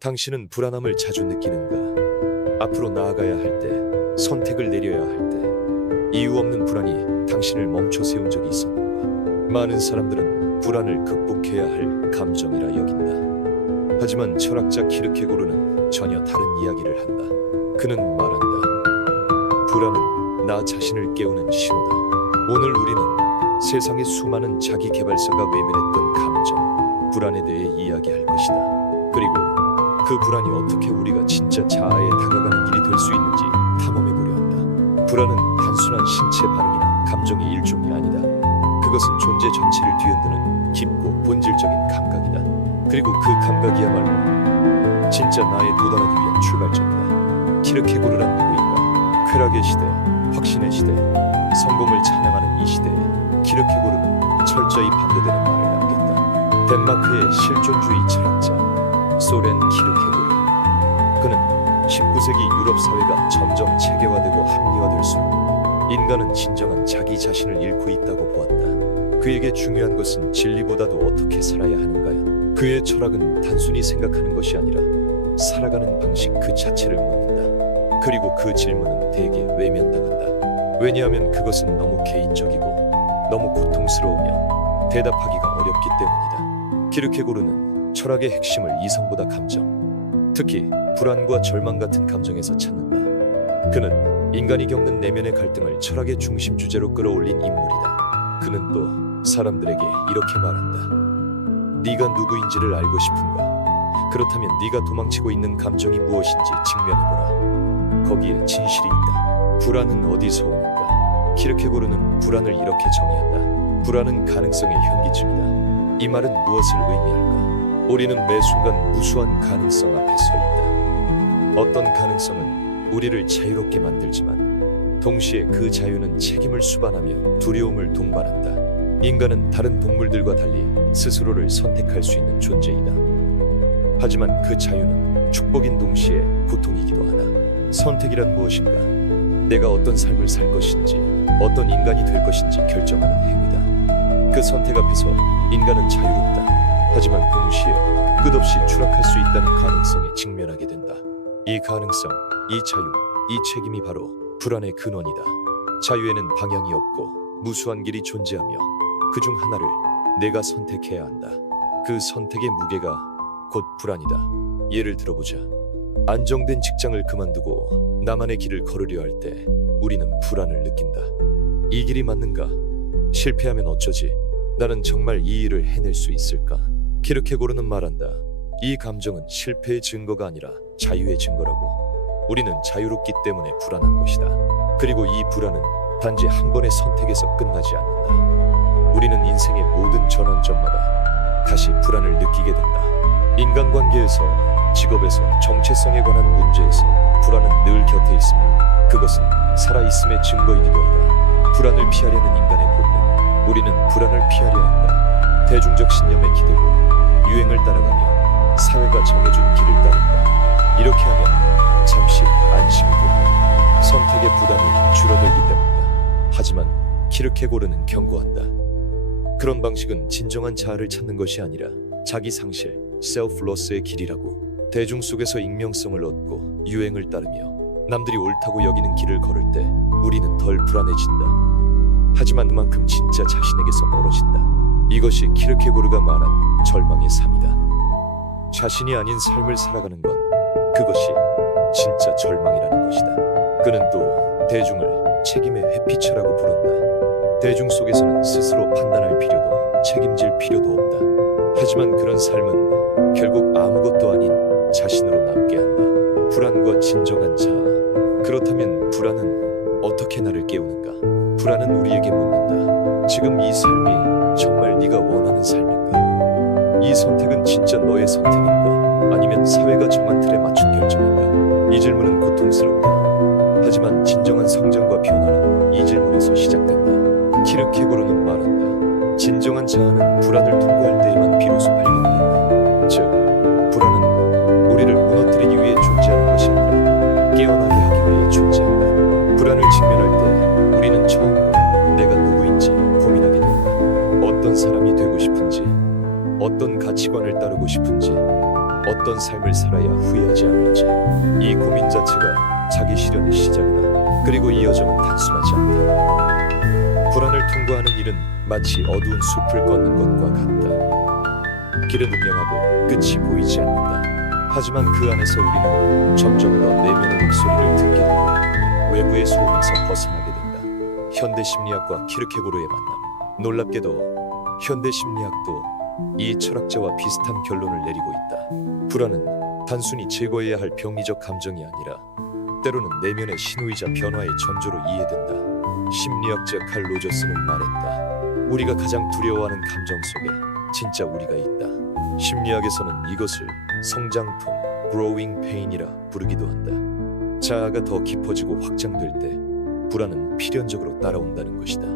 당신은 불안함을 자주 느끼는가? 앞으로 나아가야 할 때, 선택을 내려야 할 때, 이유 없는 불안이 당신을 멈춰 세운 적이 있었는가? 많은 사람들은 불안을 극복해야 할 감정이라 여긴다. 하지만 철학자 키르케고르는 전혀 다른 이야기를 한다. 그는 말한다. 불안은 나 자신을 깨우는 신호다. 오늘 우리는 세상의 수많은 자기 개발서가 외면했던 감정, 불안에 대해 이야기할 것이다. 그리고 그 불안이 어떻게 우리가 진짜 자아에 다가가는 길이 될 수 있는지 탐험해보려 한다. 불안은 단순한 신체 반응이나 감정의 일종이 아니다. 그것은 존재 전체를 뒤흔드는 깊고 본질적인 감각이다. 그리고 그 감각이야말로 진짜 나에 도달하기 위한 출발점이다. 키르케고르란 누구인가? 쾌락의 시대, 확신의 시대, 성공을 찬양하는 이 시대에 키르케고르는 철저히 반대되는 말을 남겼다. 덴마크의 실존주의 철학자 소렌 키르케고르. 그는 19세기 유럽 사회가 점점 체계화되고 합리화될수록 인간은 진정한 자기 자신을 잃고 있다고 보았다. 그에게 중요한 것은 진리보다도 어떻게 살아야 하는가였다. 그의 철학은 단순히 생각하는 것이 아니라 살아가는 방식 그 자체를 묻는다. 그리고 그 질문은 대개 외면당한다. 왜냐하면 그것은 너무 개인적이고 너무 고통스러우며 대답하기가 어렵기 때문이다. 키르케고르는 철학의 핵심을 이성보다 감정, 특히 불안과 절망 같은 감정에서 찾는다. 그는 인간이 겪는 내면의 갈등을 철학의 중심 주제로 끌어올린 인물이다. 그는 또 사람들에게 이렇게 말한다. 네가 누구인지를 알고 싶은가? 그렇다면 네가 도망치고 있는 감정이 무엇인지 직면해보라. 거기에 진실이 있다. 불안은 어디서 오는가? 키르케고르는 불안을 이렇게 정의한다. 불안은 가능성의 현기증이다. 이 말은 무엇을 의미할까? 우리는 매 순간 무수한 가능성 앞에 서 있다. 어떤 가능성은 우리를 자유롭게 만들지만 동시에 그 자유는 책임을 수반하며 두려움을 동반한다. 인간은 다른 동물들과 달리 스스로를 선택할 수 있는 존재이다. 하지만 그 자유는 축복인 동시에 고통이기도 하다. 선택이란 무엇인가? 내가 어떤 삶을 살 것인지, 어떤 인간이 될 것인지 결정하는 행위다. 그 선택 앞에서 인간은 자유롭다. 하지만 동시에 끝없이 추락할 수 있다는 가능성에 직면하게 된다. 이 가능성, 이 자유, 이 책임이 바로 불안의 근원이다. 자유에는 방향이 없고 무수한 길이 존재하며 그중 하나를 내가 선택해야 한다. 그 선택의 무게가 곧 불안이다. 예를 들어보자. 안정된 직장을 그만두고 나만의 길을 걸으려 할 때 우리는 불안을 느낀다. 이 길이 맞는가? 실패하면 어쩌지? 나는 정말 이 일을 해낼 수 있을까? 키르케고르는 말한다. 이 감정은 실패의 증거가 아니라 자유의 증거라고. 우리는 자유롭기 때문에 불안한 것이다. 그리고 이 불안은 단지 한 번의 선택에서 끝나지 않는다. 우리는 인생의 모든 전환점마다 다시 불안을 느끼게 된다. 인간관계에서, 직업에서, 정체성에 관한 문제에서 불안은 늘 곁에 있으며 그것은 살아있음의 증거이기도 하다. 불안을 피하려는 인간의 본능. 우리는 불안을 피하려 한다. 대중적 신념에 기대고 유행을 따라가며 사회가 정해준 길을 따른다. 이렇게 하면 잠시 안심이 된다. 선택의 부담이 줄어들기 때문이다. 하지만 키르케고르는 경고한다. 그런 방식은 진정한 자아를 찾는 것이 아니라 자기 상실, 셀프-로스의 길이라고. 대중 속에서 익명성을 얻고 유행을 따르며 남들이 옳다고 여기는 길을 걸을 때 우리는 덜 불안해진다. 하지만 그만큼 진짜 자신에게서 멀어진다. 이것이 키르케고르가 말한 절망의 삶이다. 자신이 아닌 삶을 살아가는 것, 그것이 진짜 절망이라는 것이다. 그는 또 대중을 책임의 회피처라고 부른다. 대중 속에서는 스스로 판단할 필요도 책임질 필요도 없다. 하지만 그런 삶은 결국 아무것도 아닌 자신으로 남게 한다. 불안과 진정한 자아. 그렇다면 불안은 어떻게 나를 깨우는가? 불안은 우리에게 묻는다. 지금 이 삶이 정말 네가 원하는 삶인가? 이 선택은 진짜 너의 선택인가? 아니면 사회가 정한 틀에 맞춘 결정인가? 이 질문은 고통스럽다. 하지만 진정한 성장과 변화는 이 질문에서 시작된다. 키르케고르는 말한다. 진정한 자아는 불안을 통과할 때에만 비로소 발견된다. 즉, 불안은 우리를 무너뜨리기 위해 존재하는 것이 아니라 깨어나게 하기 위해 존재한다. 불안을 직면할 때 우리는 처음으로 내가 누구인지 고민하게 된다. 어떤 사람이 되고 싶은지, 어떤 가치관을 따르고 싶은지, 어떤 삶을 살아야 후회하지 않을지. 이 고민 자체가 자기 실현의 시작이다. 그리고 이 여정은 단순하지 않다. 불안을 통과하는 일은 마치 어두운 숲을 걷는 것과 같다. 길은 운명하고 끝이 보이지 않는다. 하지만 그 안에서 우리는 점점 더 내면의 목소리를 듣게 되고 외부의 소음에서 벗어나게 된다. 현대 심리학과 키르케고르의 만남. 놀랍게도 현대 심리학도 이 철학자와 비슷한 결론을 내리고 있다. 불안은 단순히 제거해야 할 병리적 감정이 아니라 때로는 내면의 신호이자 변화의 전조로 이해된다. 심리학자 칼 로저스는 말했다. 우리가 가장 두려워하는 감정 속에 진짜 우리가 있다. 심리학에서는 이것을 성장통, growing pain이라 부르기도 한다. 자아가 더 깊어지고 확장될 때 불안은 필연적으로 따라온다는 것이다.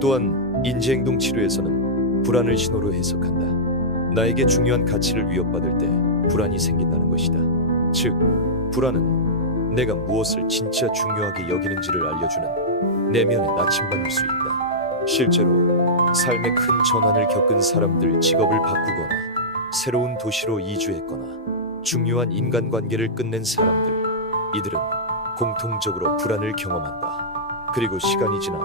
또한 인지행동 치료에서는 불안을 신호로 해석한다. 나에게 중요한 가치를 위협받을 때 불안이 생긴다는 것이다. 즉, 불안은 내가 무엇을 진짜 중요하게 여기는지를 알려주는 내면의 나침반일 수 있다. 실제로 삶의 큰 전환을 겪은 사람들, 직업을 바꾸거나 새로운 도시로 이주했거나 중요한 인간관계를 끝낸 사람들, 이들은 공통적으로 불안을 경험한다. 그리고 시간이 지나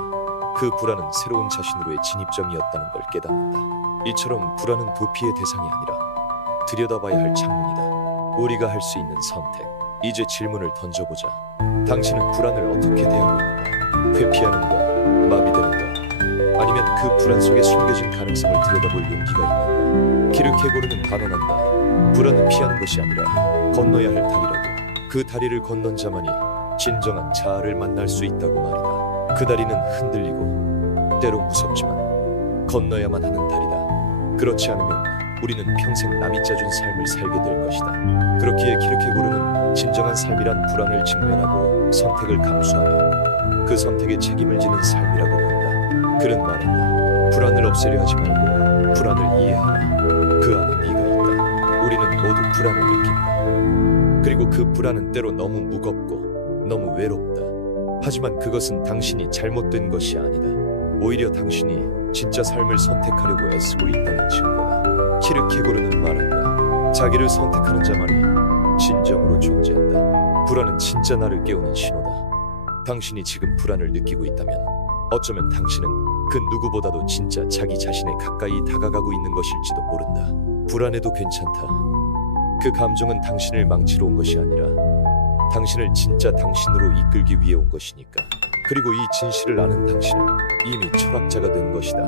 그 불안은 새로운 자신으로의 진입점이었다는 걸 깨닫는다. 이처럼 불안은 도피의 대상이 아니라 들여다봐야 할 창문이다. 우리가 할 수 있는 선택. 이제 질문을 던져보자. 당신은 불안을 어떻게 대하고 있는가? 회피하는가? 마비되는가? 아니면 그 불안 속에 숨겨진 가능성을 들여다볼 용기가 있는가? 키르케고르는 단언한다. 불안은 피하는 것이 아니라 건너야 할 다리라고. 그 다리를 건넌 자만이 진정한 자아를 만날 수 있다고 말이다. 그 다리는 흔들리고 때로 무섭지만 건너야만 하는 다리다. 그렇지 않으면 우리는 평생 남이 짜준 삶을 살게 될 것이다. 그렇기에 키르케고르는 진정한 삶이란 불안을 직면하고 선택을 감수하며 그 선택에 책임을 지는 삶이라고 본다. 그는 말한다. 불안을 없애려 하지 말고 불안을 이해하라. 그 안에 네가 있다. 우리는 모두 불안을 느낀다. 그리고 그 불안은 때로 너무 무겁고 너무 외롭다. 하지만 그것은 당신이 잘못된 것이 아니다. 오히려 당신이 진짜 삶을 선택하려고 애쓰고 있다는 증거다. 키르케고르는 말한다. 자기를 선택하는 자만이 진정으로 존재한다. 불안은 진짜 나를 깨우는 신호다. 당신이 지금 불안을 느끼고 있다면 어쩌면 당신은 그 누구보다도 진짜 자기 자신에 가까이 다가가고 있는 것일지도 모른다. 불안해도 괜찮다. 그 감정은 당신을 망치러 온 것이 아니라 당신을 진짜 당신으로 이끌기 위해 온 것이니까. 그리고 이 진실을 아는 당신은 이미 철학자가 된 것이다.